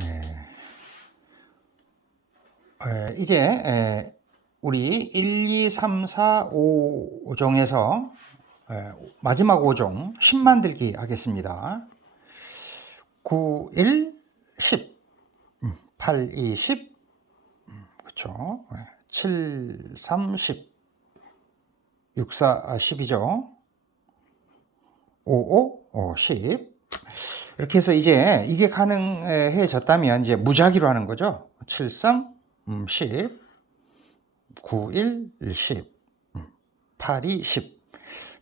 예. 에, 이제 에, 우리 1, 2, 3, 4, 5종에서 마지막 5종 10 만들기 하겠습니다. 9, 1, 10, 음, 8, 2, 10, 음, 그렇죠. 7, 3, 10, 6, 4, 10이죠. 5, 5, 10. 이렇게 해서 이제 이게 가능해졌다면 이제 무작위로 하는 거죠. 7, 3, 음, 10, 9, 1, 10, 음, 8, 2, 10.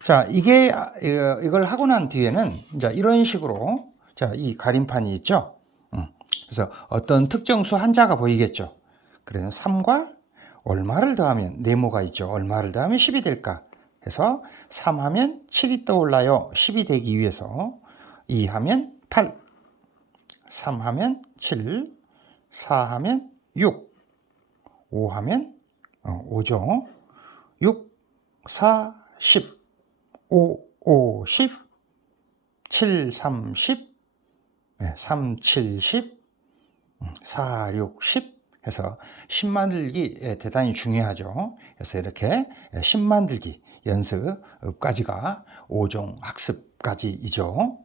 자, 이게, 아, 이거- 이걸 하고 난 뒤에는 이제 이런 식으로 자, 이 가림판이 있죠. 음, 그래서 어떤 특정 수 한자가 보이겠죠. 그래서 3과 얼마를 더하면 네모가 있죠. 얼마를 더하면 10이 될까? 해서 3 하면 7이 떠올라요. 10이 되기 위해서 2 하면 8, 3 하면 7, 4 하면 6, 5 하면 어, 5죠. 6, 4, 10, 5, 5, 10, 7, 3, 10, 네, 3, 7, 10, 음, 4, 6, 10 해서 10 만들기 예, 대단히 중요하죠. 그래서 이렇게 10 만들기 연습까지가 5종 학습까지이죠.